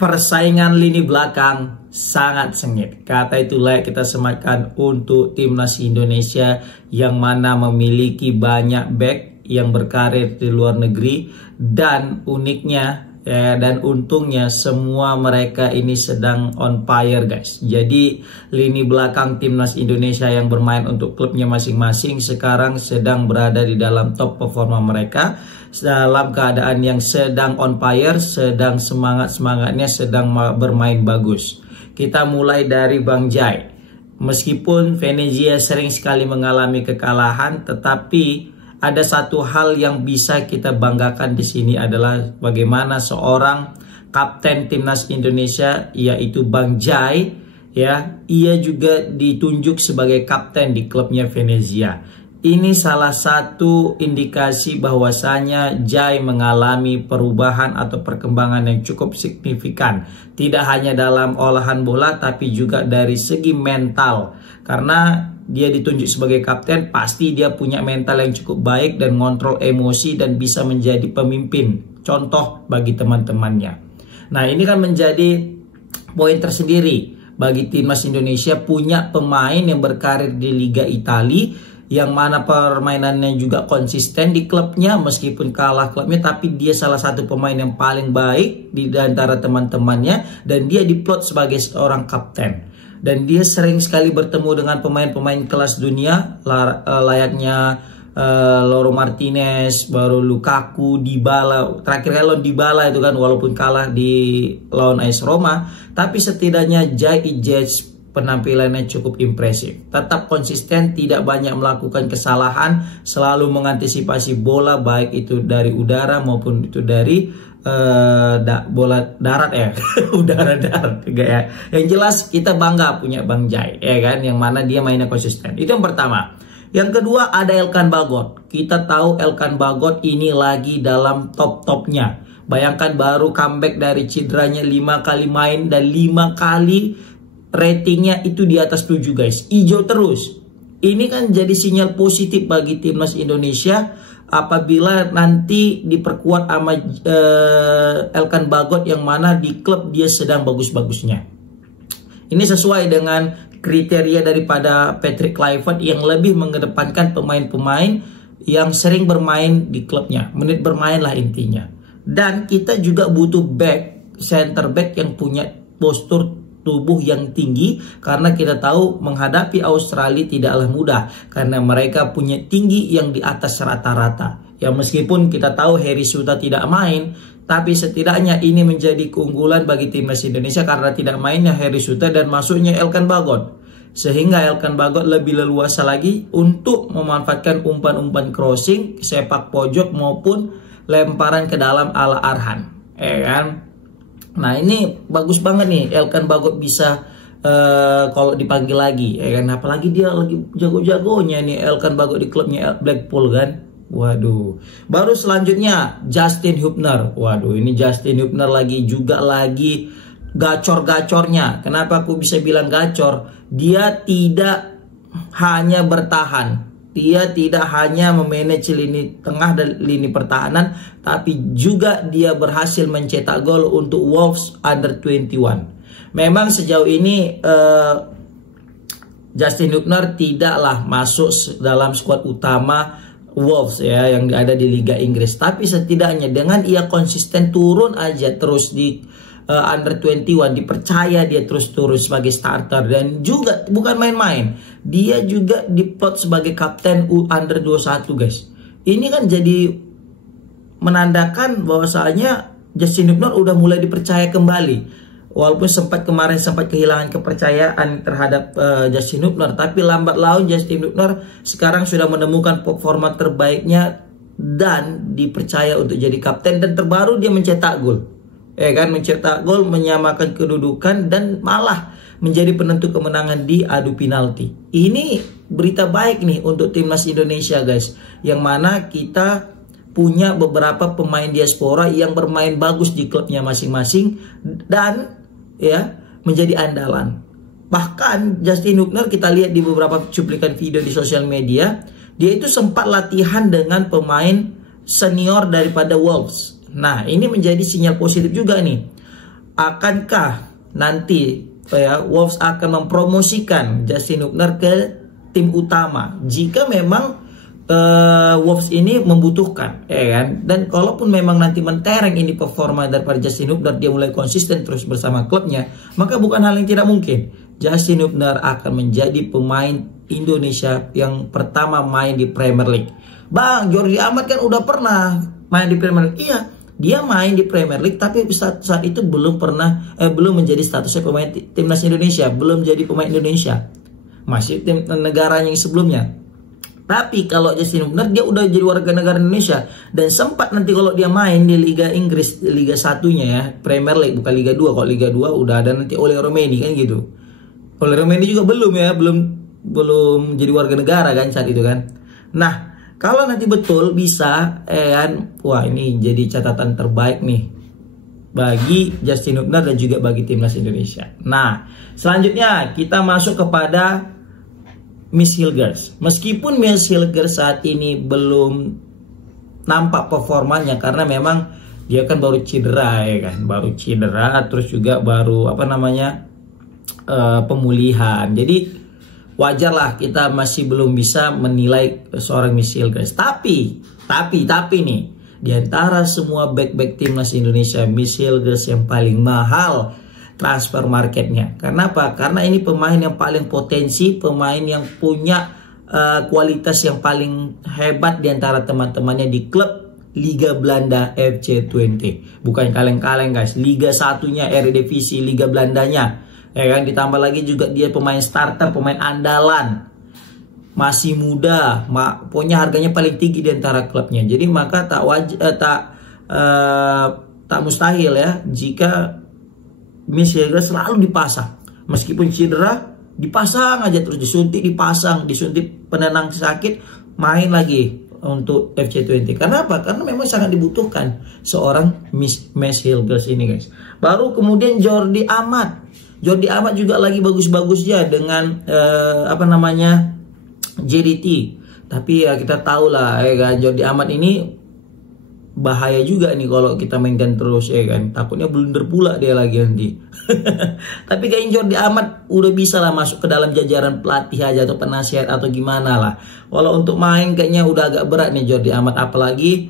persaingan lini belakang sangat sengit. Kata itu layak kita sematkan untuk timnas Indonesia yang mana memiliki banyak back yang berkarir di luar negeri, dan uniknya dan untungnya semua mereka ini sedang on fire guys. Jadi lini belakang timnas Indonesia yang bermain untuk klubnya masing-masing sekarang sedang berada di dalam top performa mereka, dalam keadaan yang sedang on fire, sedang semangat-semangatnya, sedang bermain bagus. Kita mulai dari Bang Jai. Meskipun Venezia sering sekali mengalami kekalahan, tetapi ada satu hal yang bisa kita banggakan di sini adalah bagaimana seorang kapten timnas Indonesia, yaitu Bang Jai, ya, ia juga ditunjuk sebagai kapten di klubnya Venezia. Ini salah satu indikasi bahwasanya Jai mengalami perubahan atau perkembangan yang cukup signifikan. Tidak hanya dalam olahan bola, tapi juga dari segi mental. Karena dia ditunjuk sebagai kapten, pasti dia punya mental yang cukup baik dan ngontrol emosi dan bisa menjadi pemimpin, contoh bagi teman-temannya. Nah, ini kan menjadi poin tersendiri bagi timnas Indonesia punya pemain yang berkarir di Liga Italia, yang mana permainannya juga konsisten di klubnya, meskipun kalah klubnya, tapi dia salah satu pemain yang paling baik di antara teman-temannya, dan dia diplot sebagai seorang kapten. Dan dia sering sekali bertemu dengan pemain-pemain kelas dunia, layaknya Lautaro Martinez, baru Lukaku, Dybala. Terakhir kali lawan Dybala itu kan, walaupun kalah di lawan AS Roma, tapi setidaknya Jai Ijets penampilannya cukup impresif. Tetap konsisten, tidak banyak melakukan kesalahan, selalu mengantisipasi bola baik itu dari udara maupun itu dari bola darat ya. Udara darat juga ya. Yang jelas kita bangga punya Bang Jai ya kan, yang mana dia mainnya konsisten. Itu yang pertama. Yang kedua ada Elkan Bagot. Kita tahu Elkan Bagot ini lagi dalam top-topnya. Bayangkan baru comeback dari cederanya 5 kali main dan 5 kali ratingnya itu di atas 7 guys. Ijo terus. Ini kan jadi sinyal positif bagi timnas Indonesia apabila nanti diperkuat sama Elkan Bagot, yang mana di klub dia sedang bagus-bagusnya. Ini sesuai dengan kriteria daripada Patrick Kluivert yang lebih mengedepankan pemain-pemain yang sering bermain di klubnya. Menit bermain lah intinya. Dan kita juga butuh back, center back yang punya postur tubuh yang tinggi, karena kita tahu menghadapi Australia tidaklah mudah karena mereka punya tinggi yang di atas rata-rata. Ya, meskipun kita tahu Heri Suta tidak main, tapi setidaknya ini menjadi keunggulan bagi timnas Indonesia karena tidak mainnya Heri Suta dan masuknya Elkan Bagot, sehingga Elkan Bagot lebih leluasa lagi untuk memanfaatkan umpan-umpan crossing, sepak pojok maupun lemparan ke dalam ala Arhan, ya kan? Nah, ini bagus banget nih Elkan Bagot bisa kalau dipanggil lagi, ya kan? Apalagi dia lagi jago-jagonya nih Elkan Bagot di klubnya Blackpool kan. Waduh. Baru selanjutnya Justin Hubner. Waduh, ini Justin Hubner lagi gacor-gacornya. Kenapa aku bisa bilang gacor? Dia tidak hanya bertahan. Dia tidak hanya memanage lini tengah dan lini pertahanan, tapi juga dia berhasil mencetak gol untuk Wolves Under 21. Memang sejauh ini Justin Hubner tidaklah masuk dalam skuad utama Wolves ya yang ada di Liga Inggris, tapi setidaknya dengan ia konsisten turun aja terus di Under 21, dipercaya dia terus-terus sebagai starter, dan juga bukan main-main, dia juga diplot sebagai kapten Under 21 guys. Ini kan jadi menandakan bahwasanya Justin Hubner udah mulai dipercaya kembali. Walaupun kemarin sempat kehilangan kepercayaan terhadap Justin Hubner, tapi lambat laun Justin Hubner sekarang sudah menemukan performa terbaiknya dan dipercaya untuk jadi kapten, dan terbaru dia mencetak gol. Ya kan, mencetak gol, menyamakan kedudukan, dan malah menjadi penentu kemenangan di adu penalti. Ini berita baik nih untuk timnas Indonesia guys, yang mana kita punya beberapa pemain diaspora yang bermain bagus di klubnya masing-masing dan ya menjadi andalan. Bahkan Justin Hubner kita lihat di beberapa cuplikan video di sosial media, dia itu sempat latihan dengan pemain senior daripada Wolves. Nah, ini menjadi sinyal positif juga nih. akankah nanti Wolves akan mempromosikan Justin Hubner ke tim utama jika memang Wolves ini membutuhkan, kan? Dan kalaupun memang nanti mentereng ini performa daripada Justin Hubner, dia mulai konsisten terus bersama klubnya, maka bukan hal yang tidak mungkin Justin Hubner akan menjadi pemain Indonesia yang pertama main di Premier League. Bang, Jordi Amat kan udah pernah main di Premier League. Iya, dia main di Premier League, tapi saat itu belum menjadi statusnya pemain timnas Indonesia, belum jadi pemain Indonesia, masih tim negaranya yang sebelumnya. Tapi kalau Justin Hubner, dia udah jadi warga negara Indonesia, dan sempat nanti kalau dia main di Liga Inggris, Liga 1-nya ya, Premier League, bukan Liga 2. Kalau Liga 2 udah ada nanti Ole Romeni kan gitu. Ole Romeni juga belum jadi warga negara kan saat itu kan. Nah, kalau nanti betul bisa, kan, wah ini jadi catatan terbaik nih bagi Justin Hubner dan juga bagi timnas Indonesia. Nah, selanjutnya kita masuk kepada Miss Hilgers. Meskipun Miss Hilgers saat ini belum nampak performanya karena memang dia kan baru cedera, ya kan, baru cedera, terus juga baru pemulihan. Jadi wajarlah kita masih belum bisa menilai seorang Miss Hilgers. Tapi nih, di antara semua back timnas Indonesia, Miss Hilgers yang paling mahal transfer marketnya. Karena apa? Karena ini pemain yang paling potensi, pemain yang punya kualitas yang paling hebat di antara teman-temannya di klub Liga Belanda FC20. Bukan kaleng-kaleng guys, Liga 1-nya Eredivisie, Liga Belandanya. Ya kan, ditambah lagi juga dia pemain starter, pemain andalan. Masih muda, punya harganya paling tinggi di antara klubnya. Jadi maka tak mustahil ya jika Miss Hilgers selalu dipasang, meskipun cedera dipasang aja terus, disuntik penenang sakit, main lagi untuk FC20. Karena apa? Karena memang sangat dibutuhkan seorang Miss Hilgers ini guys. Baru kemudian Jordi Amat juga lagi bagus-bagusnya dengan JDT. Tapi ya kita tahu lah ya kan, Jordi Amat ini bahaya juga nih kalau kita mainkan terus, ya kan, takutnya blunder pula dia lagi nanti. Tapi kayaknya Jordi Amat udah bisa lah masuk ke dalam jajaran pelatih aja atau penasihat atau gimana lah. Kalau untuk main kayaknya udah agak berat nih Jordi Amat, apalagi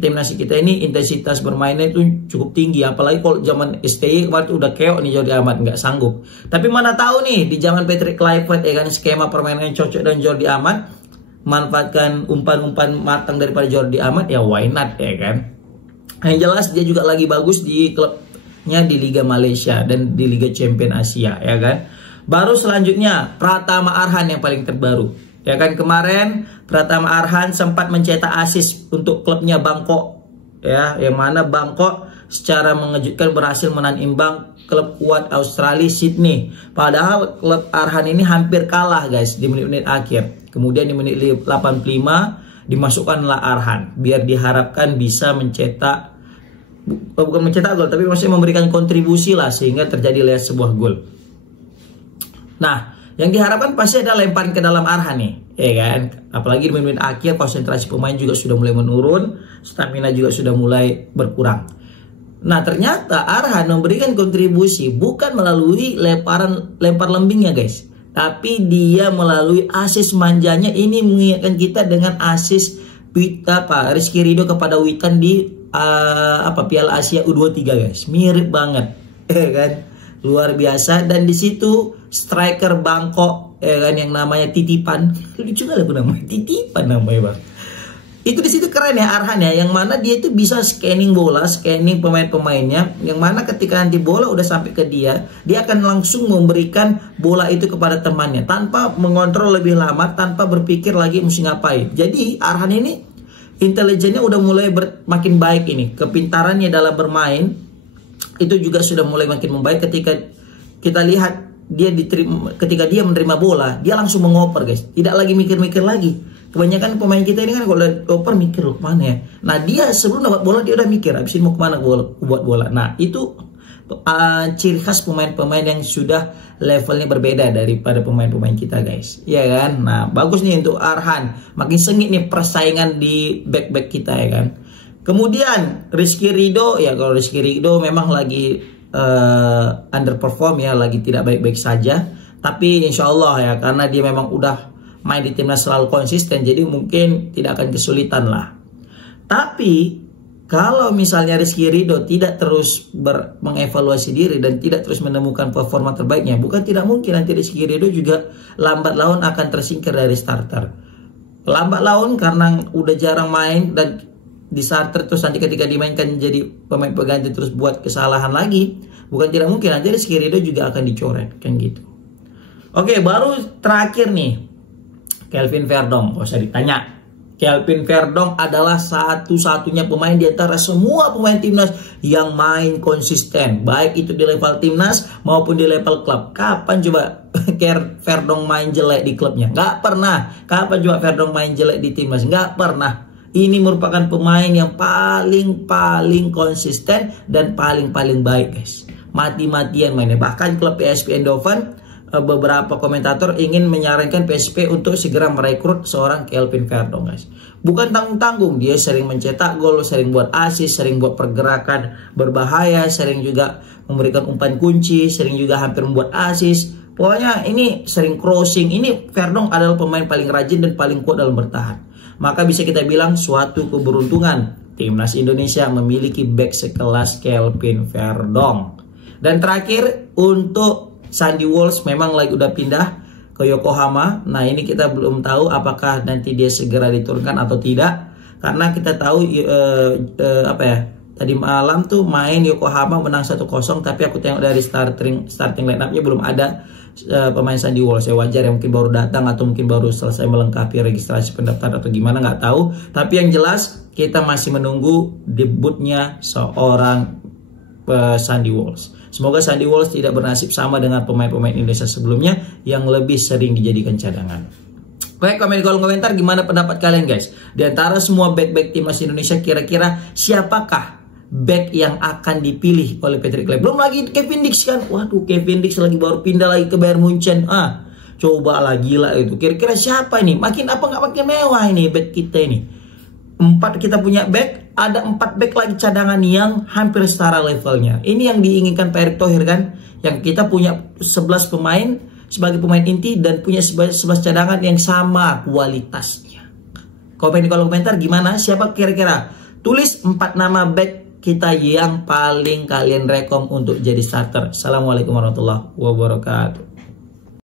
timnas kita ini intensitas bermainnya itu cukup tinggi, apalagi kalau zaman STY kemarin udah keok nih Jordi Amat, nggak sanggup. Tapi mana tahu nih di zaman Patrick Kluivert, ya kan, skema permainan yang cocok dan Jordi Amat manfaatkan umpan-umpan matang daripada Jordi Amat, ya why not, ya kan. Yang jelas dia juga lagi bagus di klubnya di Liga Malaysia dan di Liga Champion Asia, ya kan. Baru selanjutnya Pratama Arhan yang paling terbaru, ya kan. Kemarin Pratama Arhan sempat mencetak assist untuk klubnya Bangkok, ya, yang mana Bangkok secara mengejutkan berhasil menahan imbang klub kuat Australia Sydney. Padahal klub Arhan ini hampir kalah guys di menit-menit akhir. Kemudian di menit 85 dimasukkanlah Arhan, biar diharapkan bisa bukan mencetak gol, tapi maksudnya memberikan kontribusi lah sehingga terjadi sebuah gol. Nah, yang diharapkan pasti ada lemparan ke dalam Arhan nih, ya kan. Apalagi di menit akhir konsentrasi pemain juga sudah mulai menurun, stamina juga sudah mulai berkurang. Nah, ternyata Arhan memberikan kontribusi bukan melalui lempar lembingnya guys, tapi dia melalui asis manjanya. Ini mengingatkan kita dengan asis Rizky Ridho kepada Witan di Piala Asia U23 guys, mirip banget, ya kan, luar biasa. Dan di situ striker Bangkok, ya kan, yang namanya Titipan, lucu kali namanya Titipan namanya bang. Itu di situ keren ya Arhan ya, yang mana dia itu bisa scanning bola, scanning pemain-pemainnya, yang mana ketika nanti bola udah sampai ke dia akan langsung memberikan bola itu kepada temannya tanpa mengontrol lebih lama, tanpa berpikir lagi mesti ngapain. Jadi Arhan ini intelijennya udah mulai makin baik ini, kepintarannya dalam bermain itu juga sudah mulai makin membaik. Ketika kita lihat ketika dia menerima bola, dia langsung mengoper guys, tidak lagi mikir-mikir lagi. Kebanyakan pemain kita ini kan kalau oper mikir loh kemana ya. Nah dia sebelum dapat bola dia udah mikir abis ini mau kemana buat bola. Nah itu ciri khas pemain-pemain yang sudah levelnya berbeda daripada pemain-pemain kita guys, ya kan. Nah bagus nih untuk Arhan, makin sengit nih persaingan di back-back kita, ya kan. Kemudian Rizky Ridho, ya kalau Rizky Ridho memang lagi underperform ya, lagi tidak baik-baik saja. Tapi insya Allah ya, karena dia memang udah main di timnas selalu konsisten, jadi mungkin tidak akan kesulitan lah. Tapi kalau misalnya Rizky Ridho tidak terus mengevaluasi diri dan tidak terus menemukan performa terbaiknya, bukan tidak mungkin nanti Rizky Ridho juga lambat laun akan tersingkir dari starter. Lambat laun karena udah jarang main dan di starter, terus nanti ketika dimainkan jadi pemain pengganti terus buat kesalahan lagi, bukan tidak mungkin nanti Rizky Ridho juga akan dicoret kan gitu. Oke, baru terakhir nih Kelvin Verdong, gak usah ditanya. Kelvin Verdong adalah satu-satunya pemain di antara semua pemain timnas yang main konsisten, baik itu di level timnas maupun di level klub. Kapan coba Verdong main jelek di klubnya? Nggak pernah. Kapan coba Verdong main jelek di timnas? Nggak pernah. Ini merupakan pemain yang paling konsisten dan paling baik, guys. Mati-matian mainnya. Bahkan klub PSV Eindhoven, beberapa komentator ingin menyarankan PSV untuk segera merekrut seorang Kelvin Verdong, guys. Bukan tanggung-tanggung, dia sering mencetak gol, sering buat assist, sering buat pergerakan berbahaya, sering juga memberikan umpan kunci, sering juga hampir membuat assist. Pokoknya ini sering crossing. Ini Verdong adalah pemain paling rajin dan paling kuat dalam bertahan. Maka bisa kita bilang suatu keberuntungan timnas Indonesia memiliki back sekelas Kelvin Verdong. Dan terakhir untuk Sandy Walsh, memang lagi udah pindah ke Yokohama. Nah ini kita belum tahu apakah nanti dia segera diturunkan atau tidak. Karena kita tahu tadi malam tuh main Yokohama menang 1-0, tapi aku tengok dari starting line up-nya belum ada pemain Sandy Walsh. Ya wajar ya, mungkin baru datang atau mungkin baru selesai melengkapi registrasi pendaftar atau gimana, nggak tahu. Tapi yang jelas kita masih menunggu debutnya seorang Sandy Walsh. Semoga Sandy Walsh tidak bernasib sama dengan pemain-pemain Indonesia sebelumnya yang lebih sering dijadikan cadangan. Baik, komen di kolom komentar gimana pendapat kalian, guys. Di antara semua back-back timnas Indonesia, kira-kira siapakah back yang akan dipilih oleh Patrick Klerk? Belum lagi Kevin Dix kan. Waduh, Kevin Dix lagi baru pindah lagi ke Bayern Munchen. Coba lah, gila itu. Kira-kira siapa ini? Makin apa nggak makin mewah ini back kita ini. 4 kita punya back, ada 4 back lagi cadangan yang hampir setara levelnya. Ini yang diinginkan Pak Erick Thohir kan. Yang kita punya 11 pemain sebagai pemain inti dan punya 11 cadangan yang sama kualitasnya. Komen di kolom komentar gimana? Siapa kira-kira? Tulis 4 nama back kita yang paling kalian rekom untuk jadi starter. Assalamualaikum warahmatullahi wabarakatuh.